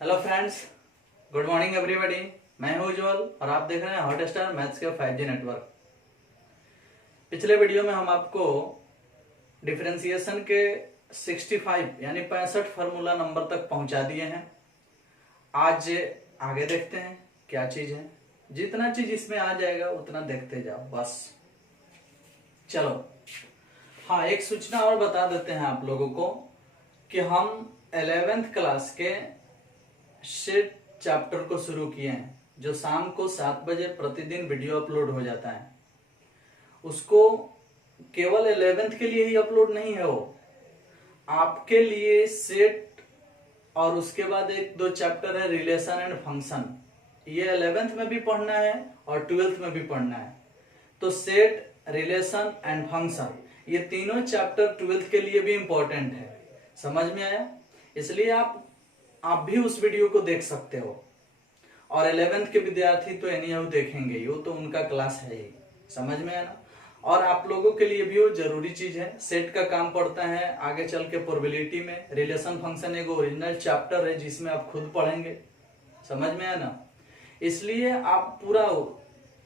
Hello friends, good morning everybody. मैं हूं उज्जवल और आप देख रहे हैं हॉट स्टार मैथ्स के 5G नेटवर्क। पिछले वीडियो में हम आपको डिफरेंशिएशन के 65 यानी 65 फार्मूला नंबर तक पहुंचा दिए हैं। आज आगे देखते हैं क्या चीज है। जितना चीज इसमें आ जाएगा उतना देखते जाओ बस। चलो हाँ, एक सूचना और बता देते हैं आप लोगों को कि हम 11th क्लास के शीट चैप्टर को शुरू किए हैं, जो शाम को 7 बजे प्रतिदिन वीडियो अपलोड हो जाता है। उसको केवल 11th के लिए ही अपलोड नहीं है, वो आपके लिए सेट और उसके बाद एक दो चैप्टर है रिलेशन एंड फंक्शन। ये 11th में भी पढ़ना है और 12th में भी पढ़ना है। तो सेट, रिलेशन एंड फंक्शन ये तीनों चैप्टर 12th के लिए भी इंपॉर्टेंट है। समझ में आया? इसलिए आप भी उस वीडियो को देख सकते हो। और 11th के विद्यार्थी तो एनीहाउ देखेंगे ही, वो तो उनका क्लास है ही। समझ में आया ना? और आप लोगों के लिए भी वो जरूरी चीज है। सेट का काम पड़ता है आगे चल के प्रोबेबिलिटी में। रिलेशन फंक्शन एक ओरिजिनल चैप्टर है जिसमें आप खुद पढ़ेंगे। समझ में आया ना? इसलिए आप पूरा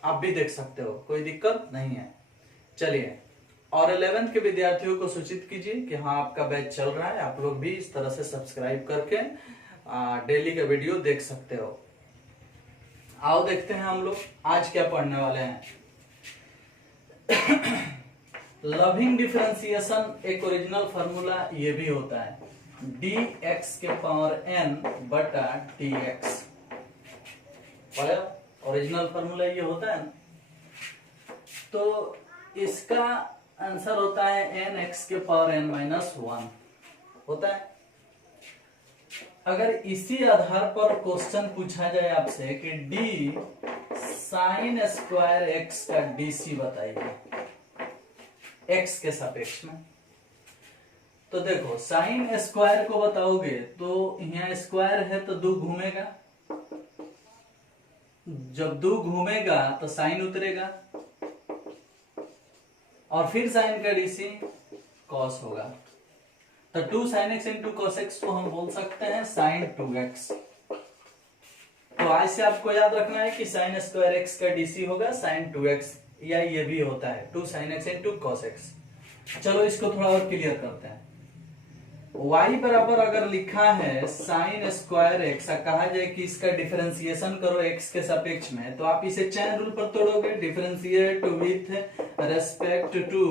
आप भी देख सकते हो, कोई दिक्कत नहीं है। चलिए, और 11th के विद्यार्थियों को सूचित कीजिए कि हाँ आपका बैच चल रहा है। आप लोग भी इस तरह से सब्सक्राइब करके डेली का वीडियो देख सकते हो। आओ देखते हैं हम लोग आज क्या पढ़ने वाले हैं। लविंग डिफरेंशिएशन एक ओरिजिनल फार्मूला ये भी होता है, dx के पावर n बटा dx। ओरिजिनल फार्मूला ये होता है। तो इसका आंसर होता है nx के पावर n माइनस 1 होता है। अगर इसी आधार पर क्वेश्चन पूछा जाए आपसे कि d साइन स्क्वायर x का dc बताइए x के सापेक्ष में, तो देखो साइन स्क्वायर को बताओगे तो यहाँ स्क्वायर है तो दो घूमेगा। जब दो घूमेगा तो साइन उतरेगा और फिर साइन का डीसी कॉस होगा। तो 2 sin x into cos x को हम बोल सकते हैं साइन 2x। तो आज से आपको याद रखना है कि साइन स्क्वायर एक्स का डीसी होगा साइन 2x, या ये भी होता है 2 sin x into cos x. चलो इसको थोड़ा और क्लियर करते हैं। y बराबर अगर लिखा है साइन स्क्वायर एक्स, कहा जाए कि इसका डिफरेंशिएशन करो x के सापेक्ष में, तो आप इसे चैन रूल पर तोड़ोगे, differentiate with respect to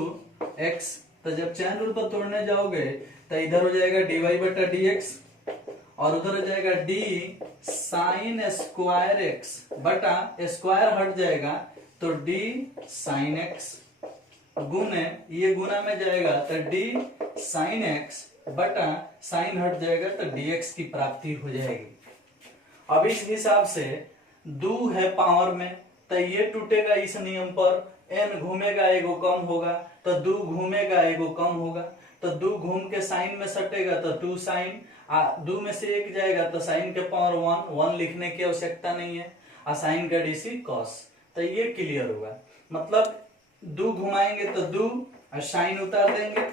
x। तो जब चैन रूल पर तोड़ने जाओगे तो इधर हो जाएगा dy बटा dx और उधर हो जाएगा d साइन स्क्वायर एक्स बटा स्क्वायर हट जाएगा तो d साइन x गुने ये गुना में जाएगा तो d साइन x बटा साइन हट जाएगा तो dx की प्राप्ति हो जाएगी। अब इस हिसाब से 2 है पावर में तो ये टूटेगा इस नियम पर, n घूमेगा एगो कम होगा तो 2 घूमेगा एगो कम होगा। तो 2 घूम के साइन में सटेगा तो 2 साइन, 2 में से 1 जाएगा तो साइन के पावर 1 लिखने की आवश्यकता नहीं है, और साइन का डीसी कॉस। तो ये क्लियर होगा। मतलब 2 घुमाएंगे तो 2 और साइन उतार देंगे।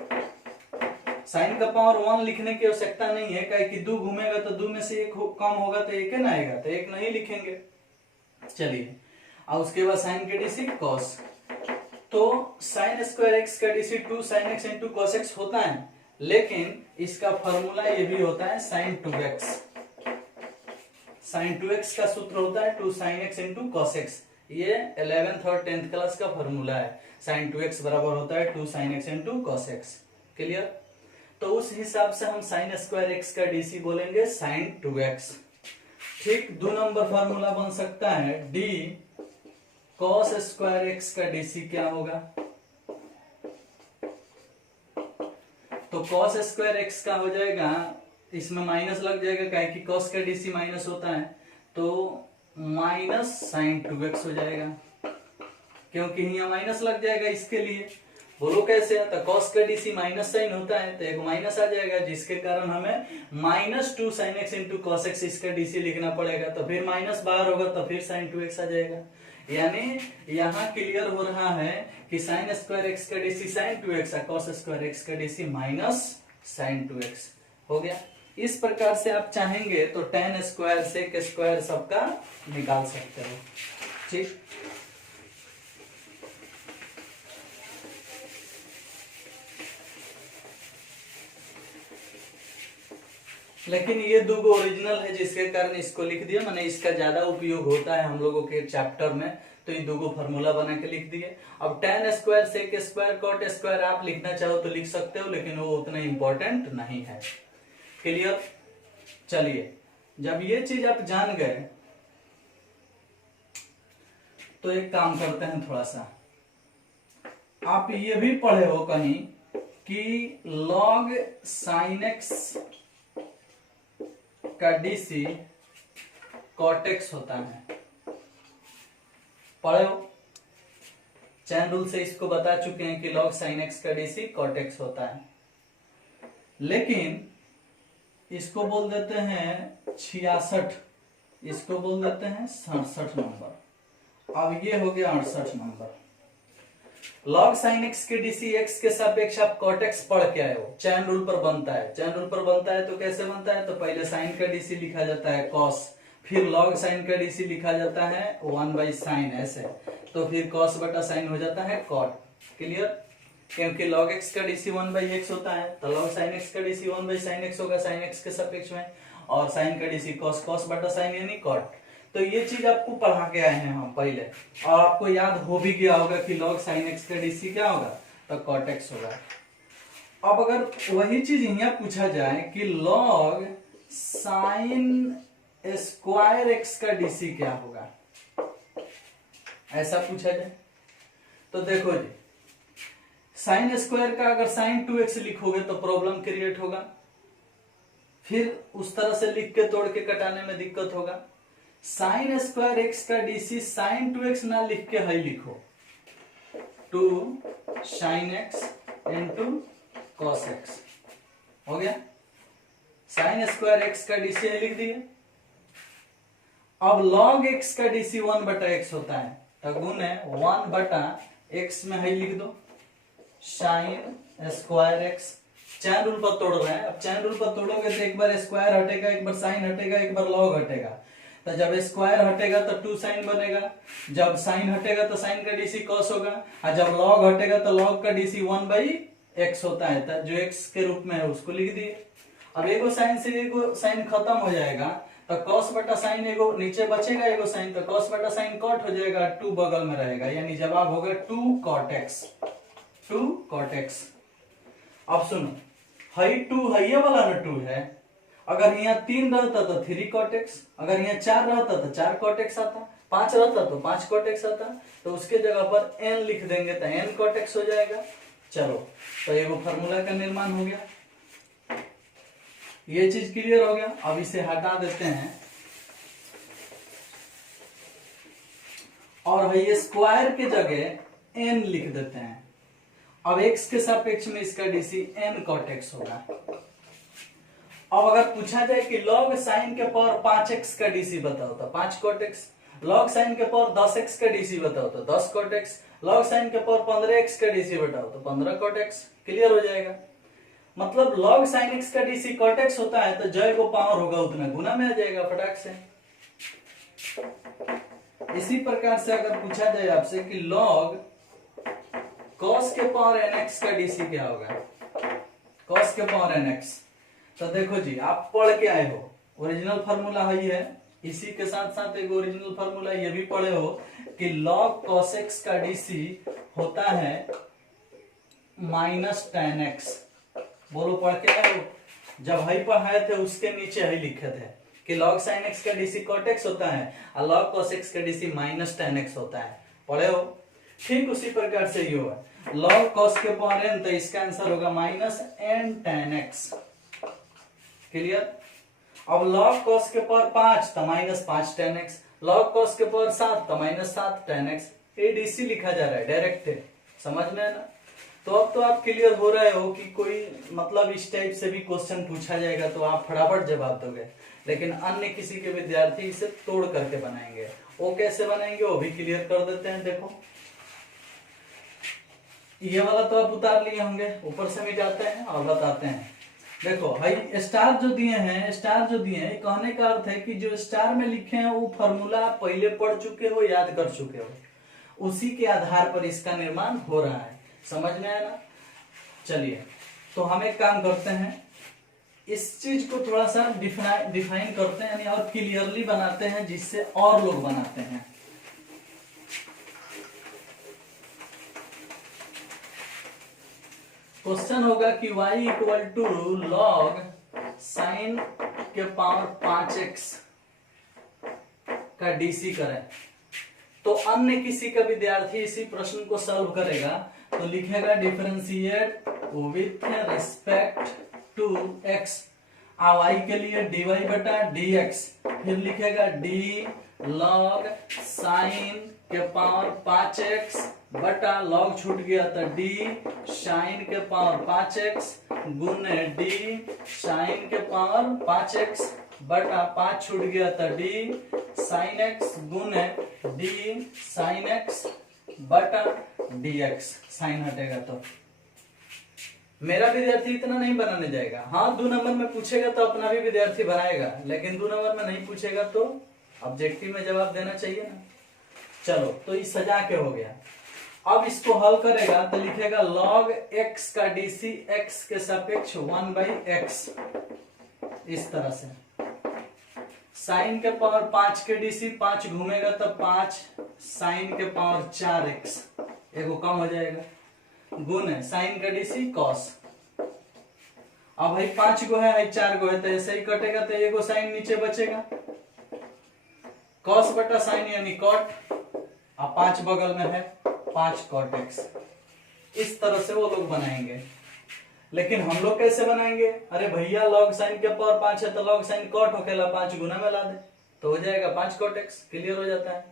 साइन का पावर 1 लिखने की आवश्यकता नहीं है, क्या कि 2 घूमेगा तो 2 में से 1 कम होगा तो 1 ना आएगा, तो 1 नहीं लिखेंगे। चलिए, और उसके बाद साइन के डीसी कॉस। तो साइन स्क्वायर एक्स का DC 2 sine x into cos x होता है, लेकिन इसका फॉर्मूला ये भी होता है साइन 2x। साइन 2x का सूत्र होता है 2 sine x into cos x. ये 11th और 10th क्लास का फॉर्मूला है। साइन 2x बराबर होता है 2 sine x into cos x. Clear? तो उस हिसाब से हम साइन स्क्वायर एक्स का डीसी बोलेंगे साइन 2x। ठीक 2 नंबर फॉर्मूला बन सकता है d कॉस स्क्वायर एक्स का डीसी क्या होगा? तो कॉस स्क्वायर एक्स का हो जाएगा, इसमें माइनस लग जाएगा, क्या कि कॉस का डीसी माइनस होता है, तो माइनस साइन 2x हो जाएगा, क्योंकि यहाँ माइनस लग जाएगा इसके लिए। बोलो कैसे? तो कॉस का डीसी माइनस साइन होता है तो एक माइनस आ जाएगा, जिसके कारण हमें minus 2 sine x into cos x इसका डीसी लिखना पड़ेगा। तो फिर माइनस बाहर होगा तो फिर साइन 2x आ जाएगा। यानी यहाँ क्लियर हो रहा है कि साइन स्क्वायर एक्स का DC sine 2x, cos square x का डीसी माइनस साइन 2x हो गया। इस प्रकार से आप चाहेंगे तो tan स्क्वायर सेक स्क्वायर सबका निकाल सकते हो। ठीक, लेकिन ये दो ओरिजिनल है जिसके कारण इसको लिख दिया, मैंने इसका ज्यादा उपयोग होता है हम लोगों के चैप्टर में, तो ये दो फार्मूला बना के लिख दिए। अब tan square sec square cot square आप लिखना चाहो तो लिख सकते हो, लेकिन वो उतना इंपॉर्टेंट नहीं है। क्लियर? चलिए, जब ये चीज आप जान गए तो एक काम करते हैं, थोड़ा सा आप ये भी पढ़े हो कहीं कि log sin x का DC cot x होता है, पढ़े हो? चैन रूल से इसको बता चुके हैं कि log sin x का DC cot x होता है, लेकिन इसको बोल देते हैं 66, इसको बोल देते हैं 67 नंबर। अब ये हो गया 68 नंबर। log sin x के DC x के सापेक्ष आप cot x पढ़ के आए हो, चैन रूल पर बनता है। चैन रूल पर बनता है तो कैसे बनता है? तो पहले sin का DC लिखा जाता है cos, फिर log sin का DC लिखा जाता है 1/sin, ऐसे, तो फिर cos बटा sin हो जाता है cot। क्लियर? क्योंकि log x का DC 1/x होता है, तो log sin x का DC 1/sin x होगा sin x के सापेक्ष में, और sin का DC cos बटा sin यानी cot। तो ये चीज आपको पढ़ा के आए हैं हम पहले, और आपको याद हो भी गया होगा कि log sin x का DC क्या होगा? तो cot x होगा। अब अगर वही चीज यहाँ पूछा जाए कि log sin स्क्वायर x का DC क्या होगा, ऐसा पूछा जाए तो देखो जी, sin स्क्वायर का अगर sin 2x लिखोगे तो प्रॉब्लम क्रिएट होगा, फिर उस तरह से लिख के तोड़ के कटाने में दिक्कत होगा। sin स्क्वायर x का DC sin 2x ना लिख के है लिखो 2 sin x into cos x, हो गया। sin स्क्वायर x का DC है लिख दिए। अब log x का DC 1/x होता है, तो गुण है 1/x में है लिख दो sin स्क्वायर x। चैन रूल पर तोड़ रहे हैं, अब चैन रूल पर तोड़ोगे तो एक बार स्क्वायर हटेगा, एक बार साइन हटेगा, एक बार लॉग हटेगा, तो जब स्क्वायर हटेगा तो 2 sin बनेगा, जब साइन हटेगा तो साइन का DC cos होगा, और जब लॉग हटेगा तो लॉग का DC 1/x होता है, तो जो x के रूप में है उसको लिख दिए। अब एगो साइन से एगो साइन खत्म हो जाएगा, तो cos बटा साइन एगो नीचे बचेगा, एगो साइन, तो cos बटा साइन कॉट हो जाएगा, 2 बगल में रहेगा, यानी जवाब होगा 2 cot x, 2 cot x। अब सुनो, हाई 2 है, ये वाला ना 2 है, अगर यहाँ 3 रहता तो 3 cot x, अगर यहाँ 4 रहता तो 4 cot x आता, 5 रहता तो 5 cot x आता, तो उसके जगह पर n लिख देंगे तो n cot x हो जाएगा। चलो, तो ये वो फार्मूला का निर्माण हो गया, ये चीज क्लियर हो गया। अब इसे हटा देते हैं और ये स्क्वायर के जगह n लिख देते हैं। अब x के सापेक्ष में इसका DC n cot x होगा। अब अगर पूछा जाए कि log sin के पावर 5x का DC बताओ तो 5 cot x, log sin के पावर 10x का DC बताओ तो 10 cot x, log sin के पावर 15x का DC बताओ तो 15 cot x। क्लियर हो जाएगा। मतलब log sin x का DC cot x होता है, तो जो को पावर होगा उतना गुना में आ जाएगा फटाक से। इसी प्रकार से अगर पूछा जाए आपसे कि log cos के पावर nx का DC क्या होगा, cos के पावर nx, तो देखो जी, आप पढ़ के आए हो, ओरिजिनल फार्मूला है ये, इसी के साथ साथ एक ओरिजिनल फार्मूला ये भी पढ़े हो कि log cos x का DC होता है -tan x। बोलो, पढ़ के आए हो? जब हई पढ़ाए थे उसके नीचे हई लिखे थे कि log sin x का DC cot x होता है और log cos x का DC -tan x होता है, पढ़े हो? ठीक उसी प्रकार से ये हुआ log cos के पावर n, तो इसका आंसर होगा -n tan x। क्लियर? अब log cos के पावर 5 तो -5 tan x, log cos के पावर 7 तो -7 tan x। ये DC लिखा जा रहा है डायरेक्ट, समझ में है ना? तो अब तो आप क्लियर हो रहे हो कि कोई मतलब इस टाइप से भी क्वेश्चन पूछा जाएगा तो आप फटाफट जवाब दोगे, लेकिन अन्य किसी के विद्यार्थी इसे तोड़ करके बनाएंगे। वो कैसे बनाएंगे वो भी क्लियर कर देते हैं। देखो, ये वाला तो आप उतार लिए होंगे, ऊपर से मिटाते हैं और बताते हैं। देखो भाई स्टार जो दिए हैं, स्टार जो दिए हैं, कहने का अर्थ है कि जो स्टार में लिखे हैं वो फॉर्मूला आप पहले पढ़ चुके हो, याद कर चुके हो, उसी के आधार पर इसका निर्माण हो रहा है। समझ में आया ना? चलिए तो हम एक काम करते हैं, इस चीज को थोड़ा सा डिफाइन करते हैं, यानी और क्लियरली बनाते हैं, जिससे और लोग बनाते हैं। क्वेश्चन होगा कि y equal to log sine के पावर 5x का डीसी करें। तो अन्य किसी का विद्यार्थी इसी प्रश्न को सॉल्व करेगा तो लिखेगा differentiate with respect to x, y के लिए dy बटा dx, फिर लिखेगा d लॉग साइन के पावर 5x बटा लॉग छूट गया तो d साइन के पावर 5x गुने d साइन के पावर 5x बटा 5 छूट गया तो d साइन x गुने d साइन x बटा dx, साइन हटेगा तो। मेरा विद्यार्थी इतना नहीं बनाने जाएगा। हाँ 2 नंबर में पूछेगा तो अपना भी विद्यार्थी बनाएगा, लेकिन 2 नंबर में नहीं पूछेगा तो ऑब्जेक्टिव में जवाब देना चाहिए ना। चलो तो ये सजा के हो गया। अब इसको हल करेगा तो लिखेगा log x का डीसी x के सापेक्ष 1/x, इस तरह से। साइन के पावर 5 के डीसी 5 घूमेगा तो 5 साइन के पावर 4x, एगो कम हो जाएगा, गुने साइन का डीसी कॉस। अब भाई 5 गो है 4 गो है तो ऐसे ही कटेगा तो एगो साइन नीचे बचेगा, कॉस बटा साइन यानी कॉट, अब 5 बगल में है 5 कॉट एक्स। इस तरह से वो लोग बनाएंगे। लेकिन हम लोग कैसे बनाएंगे? अरे भैया लॉग साइन के पावर 5 है तो लॉग साइन कॉट होकेला 5 गुना में ला दे तो हो जाएगा 5 कॉट एक्स, क्लियर हो जाता है।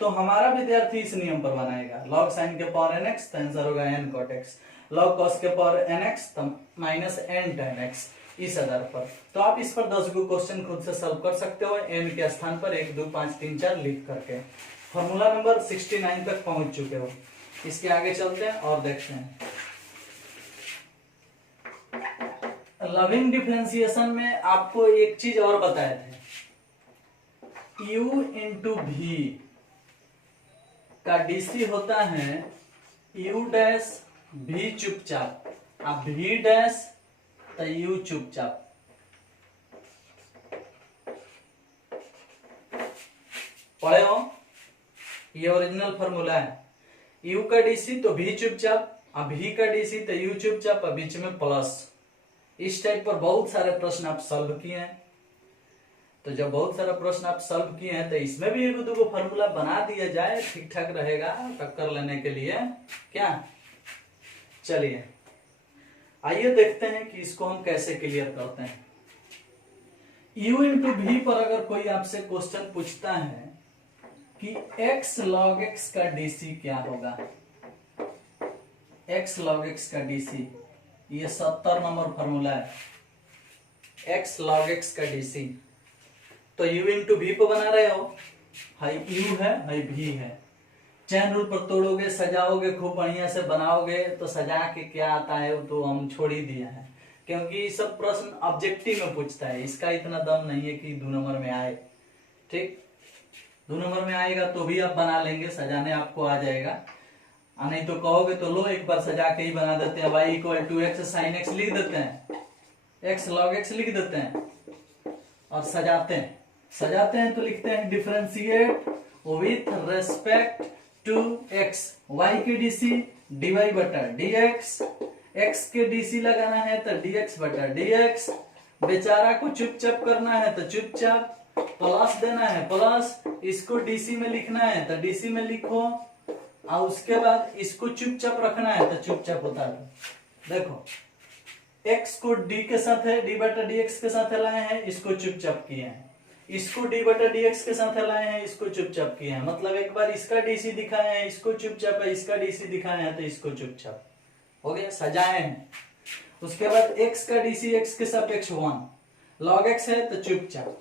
तो हमारा विद्यार्थी इस नियम पर बनाएगा, लॉग साइन के पावर एन एक्स तो आंसर होगा n cot x, log cos के पावर एन एक्स तो माइनस एन टेन एक्स, इस आधार पर। तो आप इस पर 10 गो क्वेश्चन खुद से सॉल्व कर सकते हो, एन के स्थान पर 1 2 5 3 4 लिख करके। फॉर्मूला नंबर 69 तक पहुंच चुके हो। इसके आगे चलते हैं और देखते हैं। लविंग डिफरेंशिएशन में आपको एक चीज और बताए थे, u इंटू भी का डीसी होता है u डैश भी चुपचाप, अब भी डैश तो u चुपचाप। पढ़े हो? ये ओरिजिनल फॉर्मूला है, u का डीसी तो भी चुपचाप, अब भी का डीसी तो u चुपचाप, अब बीच में प्लस। इस टाइप पर बहुत सारे प्रश्न आप सॉल्व किए हैं। तो जब बहुत सारा प्रश्न आप सॉल्व किए हैं तो इसमें भी 1 2 फॉर्मूला बना दिया जाए, ठीक ठाक रहेगा टक्कर लेने के लिए। क्या? चलिए आइए देखते हैं कि इसको हम कैसे क्लियर करते हैं। u इंटू भी पर अगर कोई आपसे क्वेश्चन पूछता है कि x log x का डीसी क्या होगा, x log x का डीसी, ये 70 नंबर फॉर्मूला है, x log x का डीसी। तो u इंटू भी पे बना रहे हो, हाई u है हाई भी है, चैन रूल पर तोड़ोगे, सजाओगे, खूब बढ़िया से बनाओगे तो सजा के क्या आता है वो तो हम छोड़ ही दिया है, क्योंकि सब प्रश्न ऑब्जेक्टिव में पूछता है, इसका इतना दम नहीं है कि 2 नंबर में आए। ठीक, 2 नंबर में आएगा तो भी आप बना लेंगे, सजाने आपको आ जाएगा। नहीं तो कहोगे तो लो एक बार सजा के ही बना देते हैं, y equal to x sine x लिख देते हैं, x log x लिख देते हैं और सजाते हैं तो लिखते हैं differentiate with respect to x, y के डीसी dy बटा dx, x के डीसी लगाना है तो dx बटा dx, बेचारा को चुपचाप करना है तो चुपचाप, प्लस देना है प्लस, इसको डीसी में लिखना है तो डीसी में लिखो, और उसके बाद इसको चुपचाप रखना है तो चुपचाप उतार दो। देखो x को d के साथ है, d बटा dx के साथ लाए हैं, इसको चुपचाप किए हैं, इसको d बटा dx के साथ लाए हैं, इसको चुपचाप किए हैं। मतलब एक बार इसका डीसी दिखाए हैं, इसको चुपचाप है, इसका डीसी दिखाए हैं तो इसको चुपचाप, हो गया, सजाए हैं। उसके बाद x का डीसी x के सापेक्ष 1, log x है तो चुपचाप,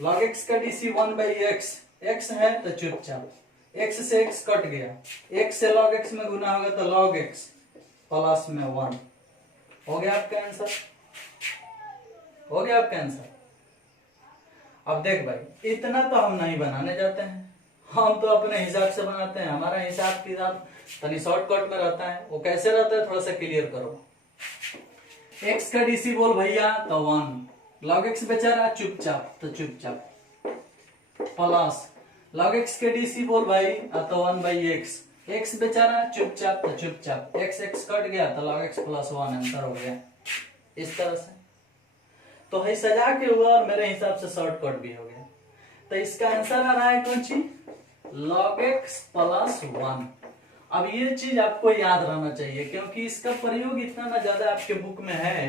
log x का डीसी 1/x, x है तो चुपचाप, x से x कट गया, x से log x में गुना होगा तो log x प्लस में 1, हो गया आपका आंसर, हो गया आपका आंसर। अब देख भाई, इतना तो हम नहीं बनाने जाते हैं, हम तो अपने हिसाब से बनाते हैं। हमारा हिसाब किताब तनी शॉर्टकट में रहता है। वो कैसे रहता है थोड़ा सा क्लियर करो। एक्स का डीसी बोल भैया तो 1, लॉग एक्स बेचारा चुपचाप तो चुपचाप, प्लस लॉग एक्स के डीसी बोल भाई तो 1/x, एक्स बेचारा चुपचाप तो चुपचाप, एक्स एक्स कट गया तो लॉग एक्स प्लस 1 आंसर हो गया। इस तरह से तो है सजा के हुआ और मेरे हिसाब से शॉर्टकट भी हो गया। तो इसका आंसर आ रहा है कौन सी, log x प्लस 1। अब ये चीज आपको याद रहना चाहिए क्योंकि इसका प्रयोग इतना ना ज्यादा आपके बुक में है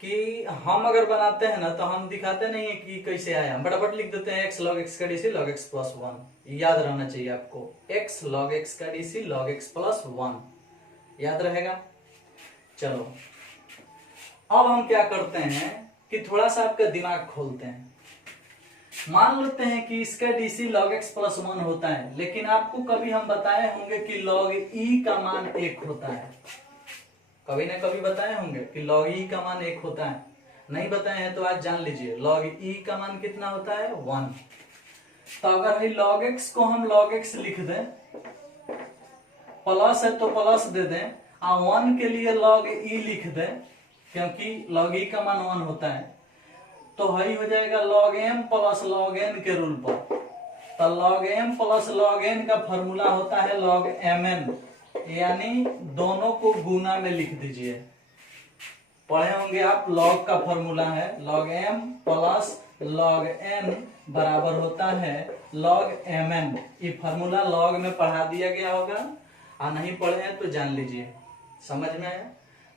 कि हम अगर बनाते हैं ना तो हम दिखाते नहीं है कि कैसे आया, फटाफट लिख देते हैं x log x का डीसी log x प्लस 1। याद रहना चाहिए आपको, x log x का डीसी log x प्लस 1 याद रहेगा। चलो अब हम क्या करते हैं कि थोड़ा सा आपका दिमाग खोलते हैं। मान लेते हैं कि इसका डीसी log x प्लस 1 होता है, लेकिन आपको कभी हम बताए होंगे कि log e का मान 1 होता है। कभी ना कभी बताए होंगे कि log e का मान 1 होता है। नहीं बताए हैं तो आज जान लीजिए log e का मान कितना होता है, 1। तो अगर है log x को हम log x लिख दें, प्लस है तो प्लस दे दें, 1 के लिए log e लिख दें क्योंकि log e का मान 1 होता है, तो वही हो जाएगा log m plus log n के रूल पर। तो log m plus log n का फॉर्मूला होता है log mn, यानी दोनों को गुना में लिख दीजिए। पढ़े होंगे आप, log का फॉर्मूला है log m plus log n बराबर होता है log mn। ये फॉर्मूला log में पढ़ा दिया गया होगा, और नहीं पढ़े हैं तो जान लीजिए। समझ में आया।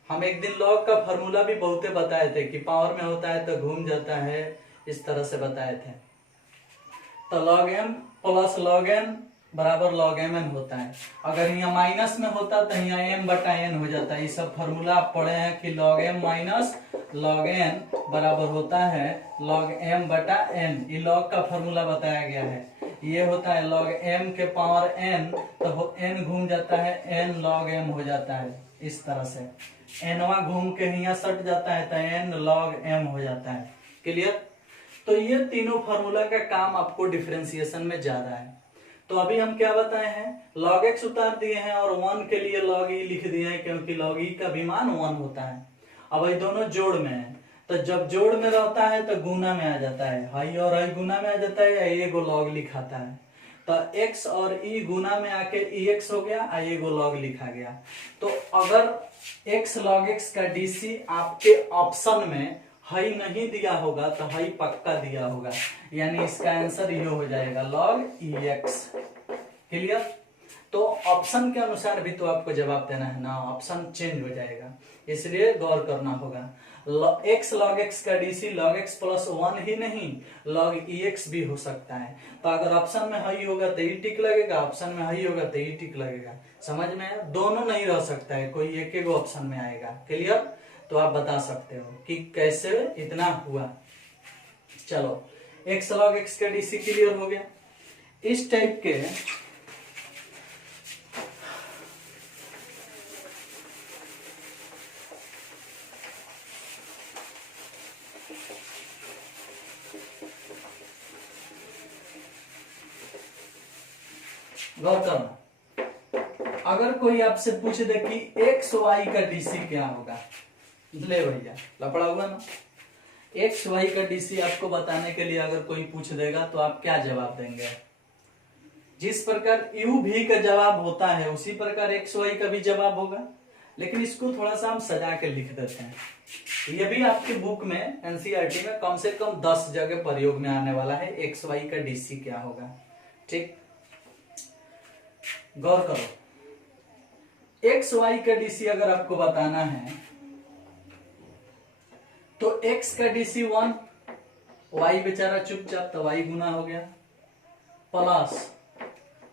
हम एक दिन log का फॉर्मूला भी बहुते बताए थे कि पावर में होता है तो घूम जाता है, इस तरह से बताए थे। तो log m plus log n बराबर log mn होता है। अगर यहाँ माइनस में होता तो यहाँ m बटा n हो जाता है। ये सब फॉर्मूला आप पढ़े हैं कि log m minus log n बराबर होता है log m बटा n। ये log का फॉर्मूला बताया गया है। ये होता है log m के पावर n, तो n घूम जाता है, n log m हो जाता है। इस तरह से nवा घूम के यहाँ सट जाता है तो n log m हो जाता है। क्लियर। तो ये तीनों फॉर्मूला का काम आपको डिफरेंशिएशन में ज्यादा है। तो अभी हम क्या बताए हैं, log x उतार दिए हैं और 1 के लिए log e लिख दिए हैं क्योंकि log e का भी मान 1 होता है। अब ये दोनों जोड़ में है, तो जब जोड़ में रहता है तो गुना में आ जाता है, हाई और हाई गुना में आ जाता है, या ये गो log लिखाता है। तो x और e गुना में आके ex हो गया, ये गो log लिखा गया। तो अगर x log x का डीसी आपके ऑप्शन में हाई नहीं दिया होगा तो हाई पक्का दिया होगा, यानी इसका आंसर ये हो जाएगा log ex। क्लियर। तो ऑप्शन के अनुसार भी तो आपको जवाब देना है ना, ऑप्शन चेंज हो जाएगा, इसलिए गौर करना होगा। x log x का डीसी log x प्लस 1 ही नहीं log ex भी हो सकता है। तो अगर ऑप्शन में हाई होगा तो ई टिक लगेगा, ऑप्शन में हाई होगा तो ई टिक लगेगा। समझ में आया। दोनों नहीं रह सकता है, कोई एक एक ऑप्शन में आएगा। क्लियर। तो आप बता सकते हो कि कैसे इतना हुआ। चलो x log x का डीसी क्लियर हो गया। इस टाइप के गौर करना, अगर कोई आपसे पूछ दे कि एक्स वाई का डीसी क्या होगा, ले भैया लपड़ा हुआ ना। एक्स वाई का डीसी आपको बताने के लिए अगर कोई पूछ देगा तो आप क्या जवाब देंगे। जिस प्रकार यू भी का जवाब होता है उसी प्रकार एक्स वाई का भी जवाब होगा, लेकिन इसको थोड़ा सा हम सजा के लिख देते हैं। ये भी आपके बुक में एनसीईआरटी में कम से कम 10 जगह प्रयोग में आने वाला है, एक्स वाई का डीसी क्या होगा। ठीक, गौर करो। एक्स वाई का डीसी अगर आपको बताना है तो x का डीसी 1, y बेचारा चुपचाप तो y गुना हो गया, प्लस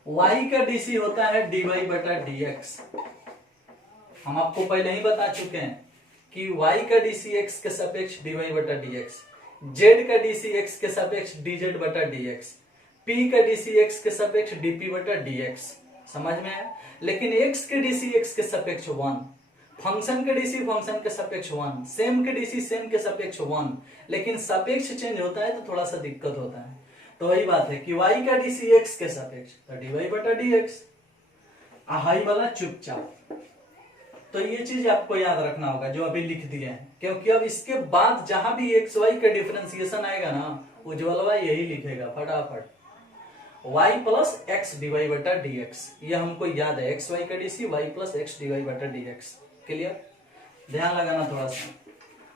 y का डीसी होता है dy बटा dx। हम आपको पहले ही बता चुके हैं कि y का डीसी x के सापेक्ष dy बटा dx, z का डीसी x के सापेक्ष dz बटा dx, p का डीसी x के सापेक्ष dp बटा dx। समझ में आया। लेकिन x के डीसी x के सापेक्ष 1, फंक्शन के डीसी फंक्शन के सापेक्ष 1, सेम के डीसी सेम के सापेक्ष 1, लेकिन सापेक्ष चेंज होता है तो थोड़ा सा दिक्कत होता है। तो वही बात है कि y का डीसी x के सापेक्ष तो dy बटा dx, हाई वाला चुपचाप। तो ये चीज आपको याद रखना होगा जो अभी लिख दिए हैं, क्योंकि अब इसके बाद जहां भी एक्स वाई का डिफरेंशिएशन आएगा ना, उज्ज्वल वाई यही लिखेगा फटाफट, y प्लस एक्स डीवाई बटा dx। ये हमको याद है, एक्स वाई का DC y plus x dy बटा dx। क्लियर? ध्यान लगाना थोड़ा सा,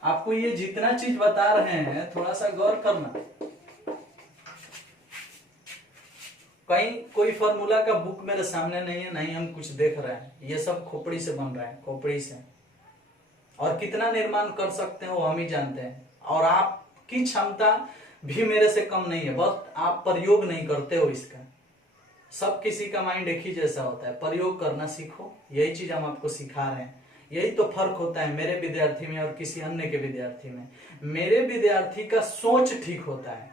आपको ये जितना चीज बता रहे हैं थोड़ा सा गौर करना। कहीं कोई फॉर्मूला का बुक मेरे सामने नहीं है, नहीं हम कुछ देख रहे हैं, ये सब खोपड़ी से बन रहा है, खोपड़ी से। और कितना निर्माण कर सकते हैं वो हम ही जानते हैं, और आपकी क्षमता भी मेरे से कम नहीं है, बस आप प्रयोग नहीं करते हो इसका। सब किसी का माइंड एक ही जैसा होता है, प्रयोग करना सीखो, यही चीज हम आपको सिखा रहे हैं। यही तो फर्क होता है मेरे विद्यार्थी में और किसी अन्य के विद्यार्थी में। मेरे विद्यार्थी का सोच ठीक होता है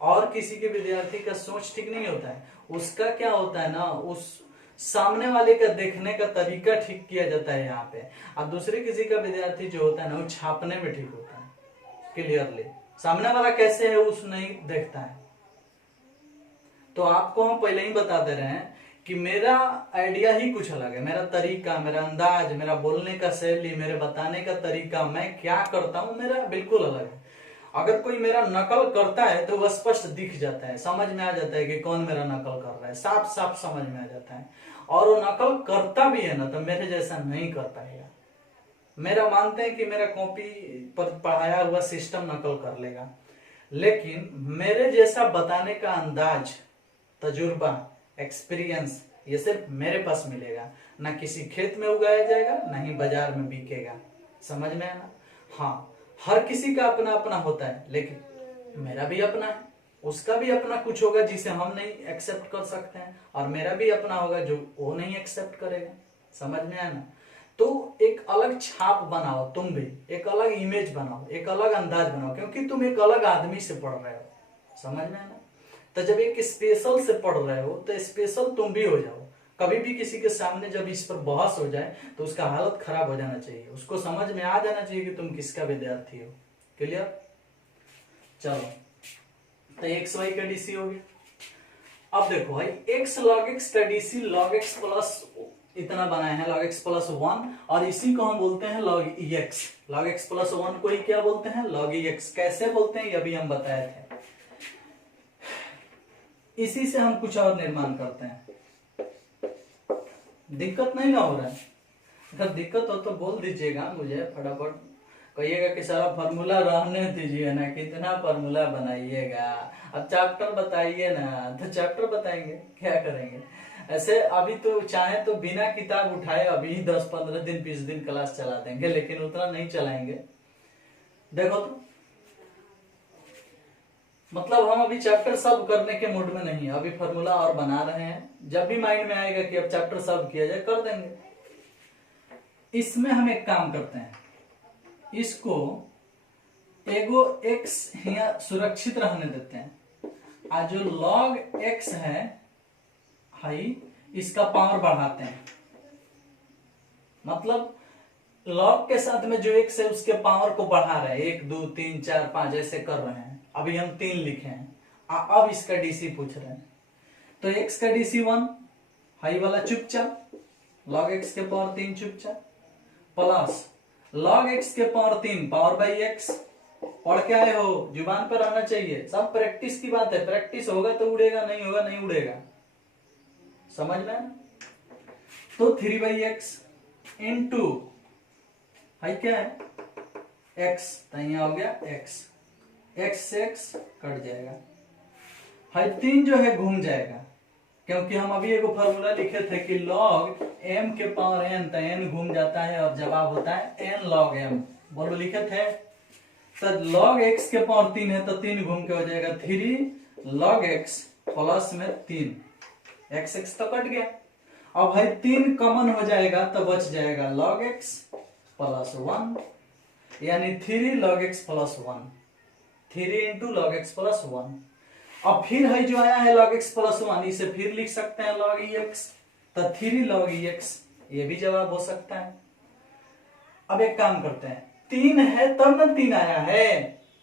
और किसी के विद्यार्थी का सोच ठीक नहीं होता है। उसका क्या होता है ना, उस सामने वाले का देखने का तरीका ठीक किया जाता है यहाँ पे। अब दूसरे किसी का विद्यार्थी जो होता है ना, वो छापने में ठीक होता है क्लियरली, सामने वाला कैसे है उस नहीं देखता है। तो आपको हम पहले ही बता दे रहे हैं कि मेरा आइडिया ही कुछ अलग है, मेरा तरीका, मेरा अंदाज, मेरा बोलने का शैली, मेरे बताने का तरीका, मैं क्या करता हूं, मेरा बिल्कुल अलग है। अगर कोई मेरा नकल करता है तो वह स्पष्ट दिख जाता है, समझ में आ जाता है कि कौन मेरा नकल कर रहा है, साफ साफ समझ में आ जाता है। और वो नकल करता भी है ना तो मेरे जैसा नहीं कर पाएगा। मेरा मानते हैं कि मेरा कॉपी पर पढ़ाया हुआ सिस्टम नकल कर लेगा, लेकिन मेरे जैसा बताने का अंदाज, तजुर्बा, एक्सपीरियंस, ये सिर्फ मेरे पास मिलेगा। ना किसी खेत में उगाया जाएगा, ना ही बाजार में बिकेगा। समझ में आना? हाँ, हर किसी का अपना अपना होता है, लेकिन मेरा भी अपना है, उसका भी अपना कुछ होगा जिसे हम नहीं एक्सेप्ट कर सकते हैं, और मेरा भी अपना होगा जो वो नहीं एक्सेप्ट करेगा। समझ में आना? तो एक अलग छाप बनाओ, तुम भी एक अलग इमेज बनाओ, एक अलग अंदाज बनाओ, क्योंकि तुम एक अलग आदमी से पढ़ रहे हो। समझ में आना? तो जब एक स्पेशल से पढ़ रहे हो तो स्पेशल तुम भी हो जाओ। कभी भी किसी के सामने जब इस पर बहस हो जाए तो उसका हालत खराब हो जाना चाहिए, उसको समझ में आ जाना चाहिए कि तुम किसका विद्यार्थी हो। क्लियर? चलो, तो एक्स वाई का डीसी हो गया। अब देखो भाई, एक्स लॉग एक्स का डीसी लॉग एक्स प्लस इतना बनाए हैं, लॉग एक्स प्लस 1, और इसी को हम बोलते हैं लॉग ई एक्स। लॉग एक्स प्लस 1 को ही क्या बोलते हैं? लॉग ई एक्स। कैसे बोलते हैं ये अभी हम बताए थे। इसी से हम कुछ और निर्माण करते हैं। दिक्कत नहीं ना हो रहा है? अगर दिक्कत हो तो बोल दीजिएगा मुझे फटाफट, कहिएगा कि सारा फॉर्मूला रहने दीजिए ना, कितना फॉर्मूला बनाइएगा, अब चैप्टर बताइए ना। तो चैप्टर बताएंगे, क्या करेंगे। ऐसे अभी तो चाहे तो बिना किताब उठाए अभी 10-15 दिन 20 दिन क्लास चला देंगे, लेकिन उतना नहीं चलाएंगे। देखो तो, मतलब हम अभी चैप्टर सॉल्व करने के मूड में नहीं है, अभी फॉर्मूला और बना रहे हैं। जब भी माइंड में आएगा कि अब चैप्टर सॉल्व किया जाए, कर देंगे। इसमें हम एक काम करते हैं, इसको एगो एक्स यहाँ सुरक्षित रहने देते हैं, आज जो लॉग एक्स है हाई, इसका पावर बढ़ाते हैं। मतलब लॉग के साथ में जो एक्स है उसके पावर को बढ़ा रहे हैं, 1 2 3 4 5 ऐसे कर रहे हैं। अभी हम 3 लिखे हैं, अब इसका डीसी पूछ रहे हैं। तो एक्स का डीसी 1 हाई वाला चुपचाप, लॉग एक्स के पावर 3 चुपचाप, प्लस लॉग एक्स के पावर 3 पावर बाई एक्स। पढ़ के आए हो, जुबान पर आना चाहिए, सब प्रैक्टिस की बात है। प्रैक्टिस होगा तो उड़ेगा, नहीं होगा नहीं उड़ेगा। समझ में? तो 3/x इंटू हाई क्या है? x, तो यहाँ हो गया x, x से x कट जाएगा, हाई 3 जो है घूम जाएगा, क्योंकि हम अभी एक फॉर्मूला लिखे थे कि log m के पावर n, तो n घूम जाता है और जवाब होता है n log m। बोलो, लिखे थे। तो log x के पावर 3 है तो 3 घूम के हो जाएगा 3 log x प्लस में 3, x तो कट गया। अब भाई 3 कॉमन हो जाएगा तो बच जाएगा log x प्लस 1, यानी 3 log x plus 1, 3 into log x plus 1। अब फिर है जो आया है log x प्लस 1, इसे फिर लिख सकते हैं log ex, तो 3 log ex, ये भी जवाब हो सकता है। अब एक काम करते हैं, 3 है तब ना 3 आया है,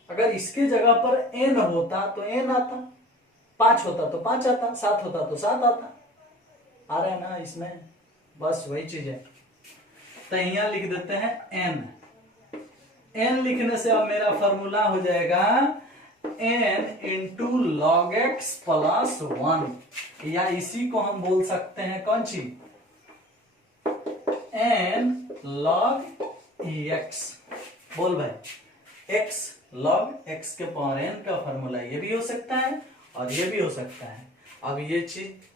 अगर इसके जगह पर n होता तो n आता, 5 होता तो 5 आता, 7 होता तो 7 आता, आ रहा है ना इसमें, बस वही चीज है। तो यहां लिख देते हैं n। n लिखने से अब मेरा फॉर्मूला हो जाएगा n into log x plus 1, या इसी को हम बोल सकते हैं कौन सी, n log ex। बोल भाई, x log x के पावर n का फॉर्मूला ये भी हो सकता है और ये भी हो सकता है। अब ये चीज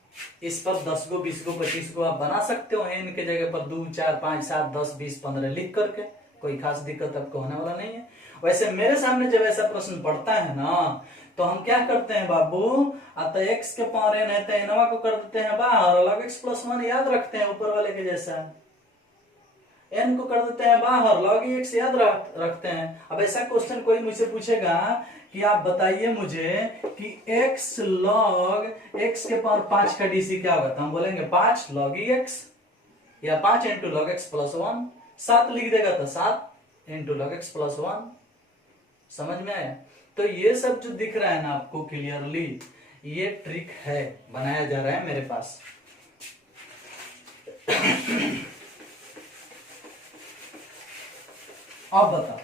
इस पर 10 को 20 को 25 को आप बना सकते हो, n के जगह पर 2 4 5 7 10 20 15 लिख करके, कोई खास दिक्कत आपको होने वाला नहीं है। वैसे मेरे सामने जब ऐसा प्रश्न पड़ता है ना, तो हम क्या करते हैं बाबू, अतः x के पावर n है तो nवा को कर देते हैं बाहर, log x प्लस 1 याद रखते हैं ऊपर वाले के जैसा, n को कर देते हैं बाहर, log x याद रखते हैं। अब ऐसा क्वेश्चन कोई मुझसे पूछेगा कि आप बताइए मुझे कि x log x के पावर 5 का डीसी क्या होगा, तो हम बोलेंगे 5 log x, या 5 इंटू log x प्लस 1, 7 लिख देगा तो 7 इंटू log x प्लस 1। समझ में आया? तो ये सब जो दिख रहा है ना आपको क्लियरली, ये ट्रिक है, बनाया जा रहा है मेरे पास। अब बताओ,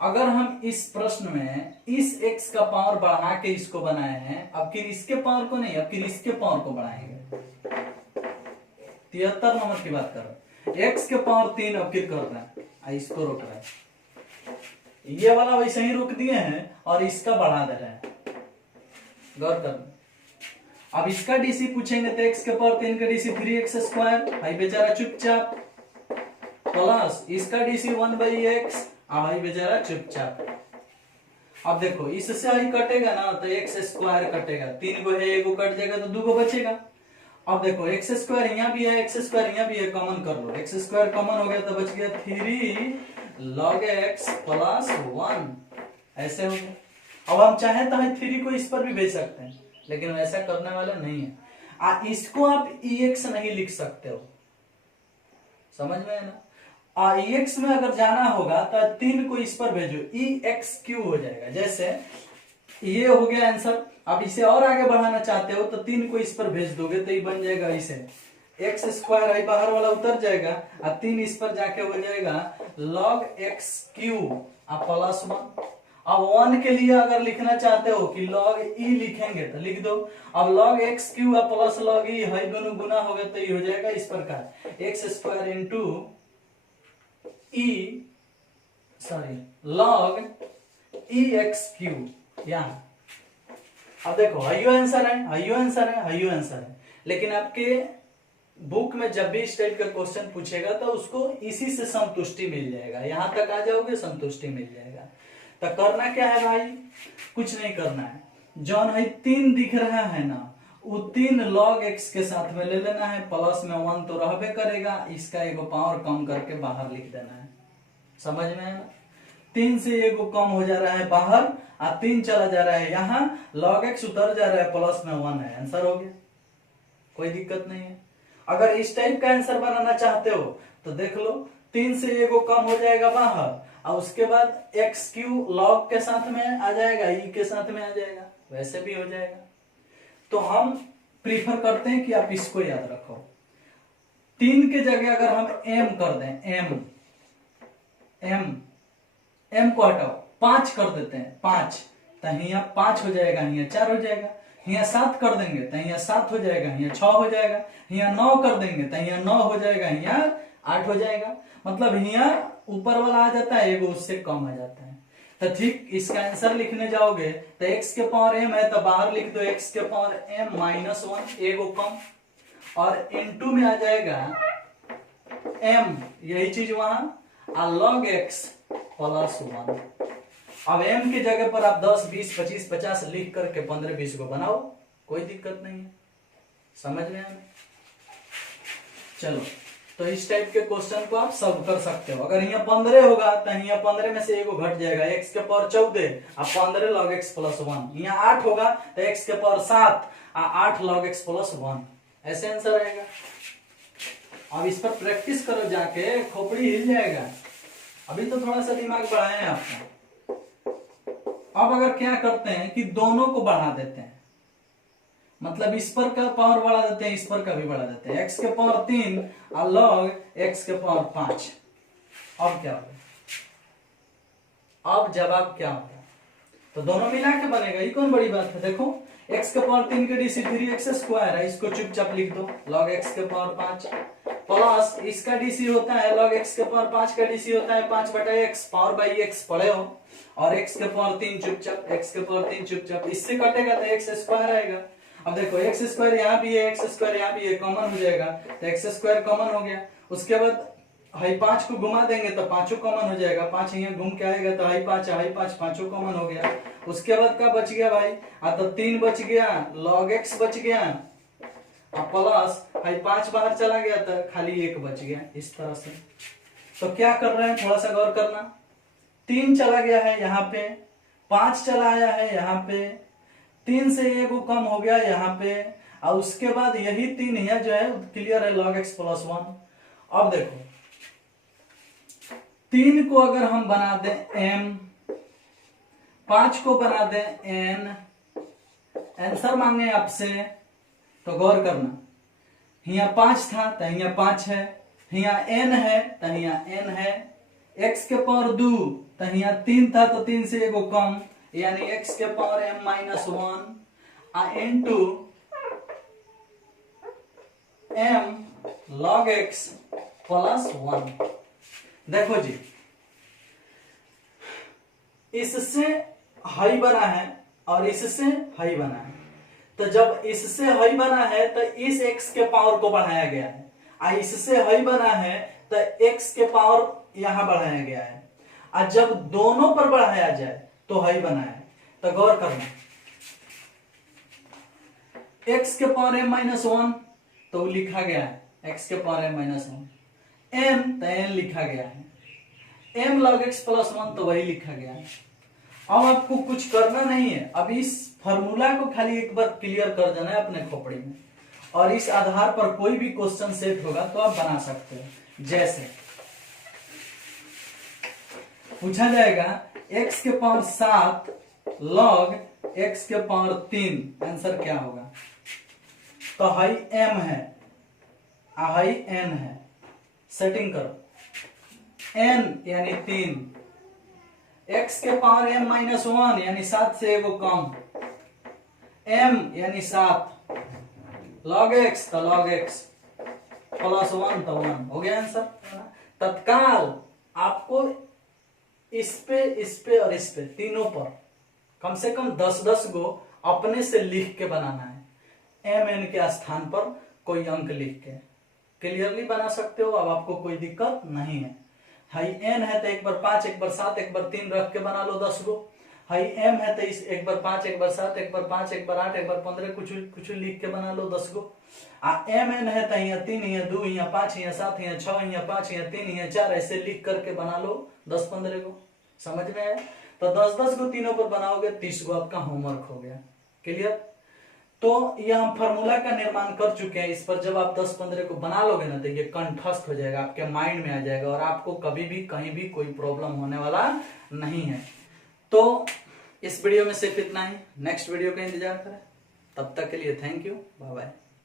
अगर हम इस प्रश्न में इस x का पावर बढ़ा के इसको बनाए हैं, अब फिर इसके पावर को नहीं, अब फिर इसके पावर को बढ़ाएंगे। 73 नंबर की बात कर रहे हैं, x के पावर 3 अब फिर कर रहे हैं, इसको रोक रहे हैं, ये वाला वैसे ही रोक दिए हैं और इसका बढ़ा दे रहे हैं, गौर कर। अब इसका डीसी पूछेंगे तो x के पावर 3 का डीसी 3x स्क्वायर, भाई बेचारा चुपचाप, प्लस इसका डीसी 1/x, भाई बेचारा चुपचाप। अब देखो इससे आई कटेगा ना तो x स्क्वायर कटेगा, 3 को है, 1 को कट जाएगा तो 2 को बचेगा। अब देखो x स्क्वायर यहाँ भी है, x स्क्वायर यहाँ भी है, कॉमन कर लो, x स्क्वायर कॉमन हो गया तो बच गया 3 log x प्लस 1, ऐसे हो गया। अब हम चाहें तो हम 3 को इस पर भी भेज सकते हैं, लेकिन वैसा करने वाले नहीं है। इसको आप ex नहीं लिख सकते हो, समझ में है ना। ex में अगर जाना होगा तो 3 को इस पर भेजो, ex हो जाएगा। जैसे ये हो गया आंसर। अब इसे और आगे बढ़ाना चाहते हो तो 3 को इस पर भेज दोगे तो ये बन जाएगा इसे एक्स स्क्वायर, है बाहर वाला उतर जाएगा, और 3 इस पर जाके हो जाएगा log x क्यूब प्लस 1। अब 1 के लिए अगर लिखना चाहते हो कि log e लिखेंगे तो लिख दो। अब log x cube plus log e है, दोनों गुना हो गया तो ये हो जाएगा इस प्रकार, x square into log e x cube. यहाँ अब देखो हाइयो आंसर है, हाइयो आंसर है, हाइयो आंसर है, लेकिन आपके बुक में जब भी इस टाइप का क्वेश्चन पूछेगा तो उसको इसी से संतुष्टि मिल जाएगा, यहां तक आ जाओगे संतुष्टि मिल जाएगा। तो करना क्या है भाई, कुछ नहीं करना है, जौन है 3 दिख रहा है ना, वो 3 log x के साथ में ले लेना है, प्लस में 1 तो रहबे करेगा, इसका एगो पावर कम करके बाहर लिख देना है। समझ में है ना, 3 से एगो कम हो जा रहा है बाहर, और 3 चला जा रहा है यहाँ, log x उतर जा रहा है, प्लस में 1 है, आंसर हो गया, कोई दिक्कत नहीं है। अगर इस टाइप का आंसर बनाना चाहते हो तो देख लो, 3 से एगो कम हो जाएगा बाहर, और उसके बाद x क्यू log के साथ में आ जाएगा, e के साथ में आ जाएगा, वैसे भी हो जाएगा। तो हम प्रीफर करते हैं कि आप इसको याद रखो। 3 के जगह अगर हम m कर दें, m को हटाओ, 5 कर देते हैं, 5 तो यहाँ 5 हो जाएगा, यहाँ 4 हो जाएगा, यहाँ 7 कर देंगे तो यहाँ 7 हो जाएगा, यहाँ 6 हो जाएगा, यहाँ 9 कर देंगे तो यहाँ 9 हो जाएगा, यहाँ 8 हो जाएगा। मतलब यहाँ ऊपर वाला आ जाता है, एगो उससे कम आ जाता है। तो ठीक इसका आंसर लिखने जाओगे तो x के पावर m है तो बाहर लिख दो x के पावर m माइनस 1, एगो कम, और इनटू में आ जाएगा m, यही चीज वहां, और log x प्लस 1। अब m की जगह पर आप 10 20 25 50 लिख करके 15 20 को बनाओ, कोई दिक्कत नहीं है। समझ में आया? चलो, तो इस टाइप के क्वेश्चन को आप सब कर सकते हो। अगर यहाँ 15 होगा तो यहाँ 15 में से एगो घट जाएगा, x के पावर 14 और 15 log x प्लस 1। यहाँ 8 होगा तो x के पावर 7 और 8 log x प्लस 1, ऐसे आंसर रहेगा। अब इस पर प्रैक्टिस करो, जाके खोपड़ी हिल जाएगा। अभी तो थोड़ा सा दिमाग बढ़ाए हैं आपका। अब अगर क्या करते हैं कि दोनों को बढ़ा देते हैं, मतलब इस पर का पावर बढ़ा देते हैं, इस पर का भी बढ़ा देते हैं, x के पावर 3 और log x के पावर 5। अब क्या होगा, अब जवाब क्या होगा, तो दोनों मिला के बनेगा, ये कौन बड़ी बात है। देखो x के पावर 3 के डीसी 3x स्क्वायर है, इसको चुपचाप लिख दो, log x के पावर 5 प्लस इसका डीसी होता है log x के पावर 5 का डीसी होता है 5/x, पावर बाई x पढ़े हो, और x के पावर 3 चुपचाप, x के पावर 3 चुपचाप, इससे कटेगा तो x स्क्वायर आएगा। अब देखो x स्क्वायर यहाँ भी है, x स्क्वायर यहाँ भी है, कॉमन हो जाएगा, तो x स्क्वायर कॉमन हो गया। उसके बाद हाई 5 को घुमा देंगे तो पांचों कॉमन हो जाएगा, 5 यहाँ घूम के आएगा तो हाई 5 पांचों कॉमन हो गया। उसके बाद क्या बच गया भाई, तो 3 बच गया, log x बच गया, प्लस हाई 5 बाहर चला गया तो खाली 1 बच गया। इस तरह से तो क्या कर रहे हैं, थोड़ा सा गौर करना, 3 चला गया है यहाँ पे, 5 चला आया है यहाँ पे, 3 से 1 कम हो गया यहाँ पे, और उसके बाद यही 3 यहाँ जो है क्लियर है, log x प्लस 1। अब देखो 3 को अगर हम बना दें m, 5 को बना दें n, आंसर मांगे आपसे तो गौर करना, यहाँ 5 था तो यहाँ 5 है, यहाँ n है तो यहाँ n है, x के पावर 2 तो यहाँ 3 था तो 3 से 1 कम, यानी x के power m minus 1 into m log x plus 1। देखो जी, इससे हाई बना है और इससे हाई बना है, तो जब इससे हाई बना है तो इस x के पावर को बढ़ाया गया है, और इससे हाई बना है तो x के पावर यहां बढ़ाया गया है, और जब दोनों पर बढ़ाया जाए तो हाई बना है। तो गौर करना, x के पावर m माइनस 1 तो लिखा गया है x के पावर m माइनस 1, m तो n लिखा गया है, m log x प्लस 1 तो वही लिखा गया है। अब आपको कुछ करना नहीं है, अब इस फॉर्मूला को खाली एक बार क्लियर कर देना है अपने खोपड़ी में, और इस आधार पर कोई भी क्वेश्चन सेट होगा तो आप बना सकते हो। जैसे पूछा जाएगा x के पावर 7 log x के पावर 3, आंसर क्या होगा, तो हाई m है हाई n है, सेटिंग करो, n यानी 3, x के पावर m माइनस 1 यानी 7 से 1 कम, m यानी 7, log x तो log x प्लस 1 तो 1 हो गया आंसर। तत्काल आपको इस पे और इस पे तीनों पर कम से कम 10-10 गो अपने से लिख के बनाना है, m n के स्थान पर कोई अंक लिख के क्लियरली बना सकते हो। अब आपको कोई दिक्कत नहीं है। हाई n है तो एक बार 5 एक बार 7 एक बार 3 रख के बना लो 10 गो, हाई m है तो इस एक बार 5 एक बार 7 एक बार 5 एक बार 8 एक बार 15 कुछ लिख के बना लो 10 गो। m n है तो यहाँ 3 यहाँ 2 यहाँ 5 यहाँ 7 यहाँ 6 यहाँ 5 यहाँ 3 यहाँ 4 ऐसे लिख करके बना लो 10-15 गो। समझ में आया? तो 10-10 गो तीनों पर बनाओगे 30 गो आपका होमवर्क हो गया। क्लियर? तो ये हम फार्मूला का निर्माण कर चुके हैं। इस पर जब आप 10-15 को बना लोगे ना तो ये कंठस्थ हो जाएगा, आपके माइंड में आ जाएगा और आपको कभी भी कहीं भी कोई प्रॉब्लम होने वाला नहीं है। तो इस वीडियो में सिर्फ इतना ही, नेक्स्ट वीडियो का इंतजार करें। तब तक के लिए थैंक यू, बाय बाय।